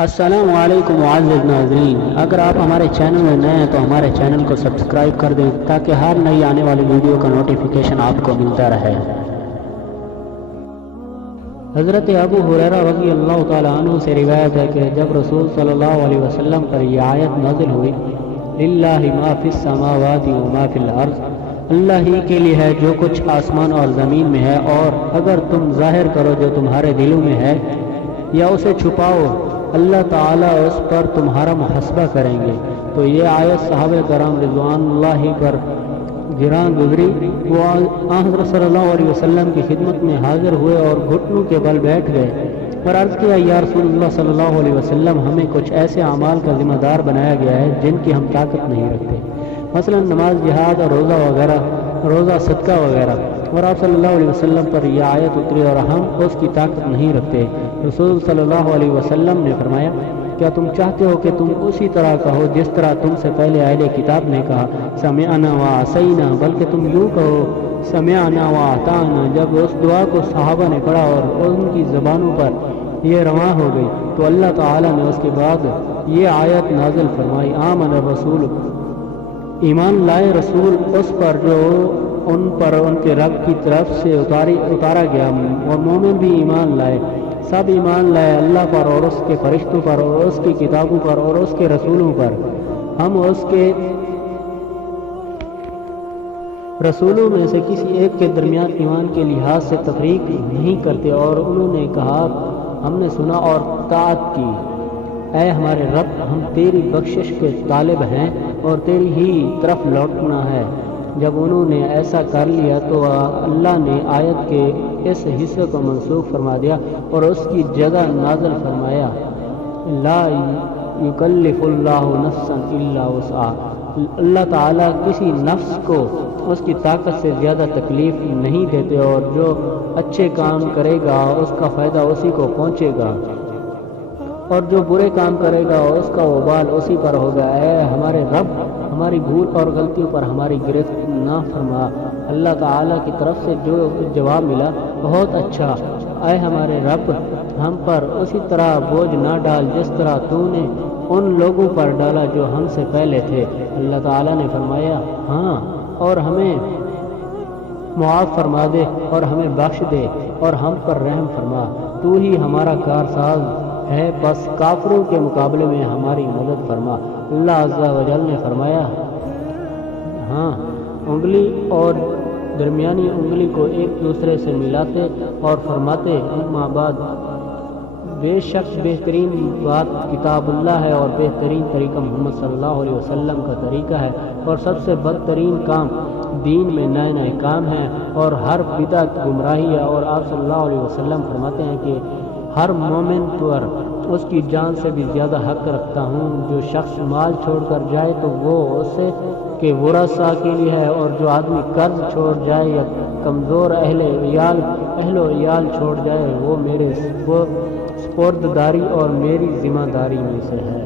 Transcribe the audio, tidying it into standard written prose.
السلام علیکم معزز ناظرین، اگر آپ ہمارے چینل میں نئے ہیں تو ہمارے چینل کو سبسکرائب کر دیں تاکہ ہر نئی آنے والی ویڈیو کا نوٹیفیکیشن آپ کو ملتا رہے۔ حضرت ابو ہریرہ رضی اللہ تعالیٰ عنہ سے روایت ہے کہ جب رسول صلی اللہ علیہ وسلم پر یہ آیت نازل ہوئی، للہ ما فی السماوات و ما فی الارض، اللہ ہی کے لیے ہے جو کچھ آسمان اور زمین میں ہے، اور اگر تم ظاہر کرو جو تمہارے دلوں میں ہے یا اسے چھپاؤ، اللہ تعالیٰ اس پر تمہارا محاسبہ کریں گے۔ تو یہ آیت صحابہ کرام رضوان اللہ پر گراں گزری۔ وہ حضرت صلی اللہ علیہ وسلم کی خدمت میں حاضر ہوئے اور گھٹنوں کے بل بیٹھ گئے اور عرض کیا، یا رسول اللہ صلی اللہ علیہ وسلم، ہمیں کچھ ایسے اعمال کا ذمہ دار بنایا گیا ہے جن کی ہم طاقت نہیں رکھتے، مثلا نماز، جہاد اور روزہ وغیرہ، روزہ، صدقہ وغیرہ، اور آپ صلی اللہ علیہ وسلم پر یہ آیت اتری اور ہم اس کی طاقت نہیں رکھتے۔ رسول صلی اللہ علیہ وسلم نے فرمایا، کیا تم چاہتے ہو کہ تم اسی طرح کہو جس طرح تم سے پہلے اہل کتاب نے کہا، سمعنا وعصینا، بلکہ تم یوں کہو، سمعنا واطعنا۔ جب اس دعا کو صحابہ نے پڑھا اور ان کی زبانوں پر یہ رواں ہو گئی تو اللہ تعالیٰ نے اس کے بعد یہ آیت نازل فرمائی، آمن الرسول، ایمان لائے رسول اس پر جو ان پر ان کے رب کی طرف سے اتارا گیا، اور مومن بھی ایمان لائے، سب ایمان لائے اللہ پر اور اس کے فرشتوں پر اور اس کی کتابوں پر اور اس کے رسولوں پر۔ ہم اس کے رسولوں میں سے کسی ایک کے درمیان ایمان کے لحاظ سے تفریق نہیں کرتے۔ اور انہوں نے کہا، ہم نے سنا اور طاعت کی، اے ہمارے رب، ہم تیری بخشش کے طالب ہیں اور تیری ہی طرف لوٹنا ہے۔ جب انہوں نے ایسا کر لیا تو اللہ نے آیت کے اس حصے کو منسوخ فرما دیا اور اس کی جگہ نازل فرمایا، لا یکلف اللہ نفسا الا وسعها، اللہ تعالیٰ کسی نفس کو اس کی طاقت سے زیادہ تکلیف نہیں دیتے، اور جو اچھے کام کرے گا اس کا فائدہ اسی کو پہنچے گا، اور جو برے کام کرے گا اس کا وبال اسی پر ہوگا۔ اے ہمارے رب، ہماری بھول اور غلطیوں پر ہماری گرفت نہ فرما۔ اللہ تعالیٰ کی طرف سے جو جواب ملا، بہت اچھا، اے ہمارے رب، ہم پر اسی طرح بوجھ نہ ڈال جس طرح تو نے ان لوگوں پر ڈالا جو ہم سے پہلے تھے۔ اللہ تعالیٰ نے فرمایا، ہاں، اور ہمیں معاف فرما دے اور ہمیں بخش دے اور ہم پر رحم فرما، تو ہی ہمارا کارساز ہے، بس کافروں کے مقابلے میں ہماری مدد فرما۔ اللہ عز و جل نے فرمایا، ہاں، انگلی اور درمیانی انگلی کو ایک دوسرے سے ملاتے اور فرماتے، اما بعد، بے شک بہترین بات کتاب اللہ ہے اور بہترین طریقہ محمد صلی اللہ علیہ وسلم کا طریقہ ہے، اور سب سے بدترین کام دین میں نئے نئے کام ہیں، اور ہر بدعت گمراہی ہے۔ اور آپ صلی اللہ علیہ وسلم فرماتے ہیں کہ ہر مومن پر اس کی جان سے بھی زیادہ حق رکھتا ہوں۔ جو شخص مال چھوڑ کر جائے تو وہ اسے کے ورثاء کے لیے ہے، اور جو آدمی قرض چھوڑ جائے یا کمزور اہل و عیال چھوڑ جائے وہ میرے سپرداری اور میری ذمہ داری میں سے ہے۔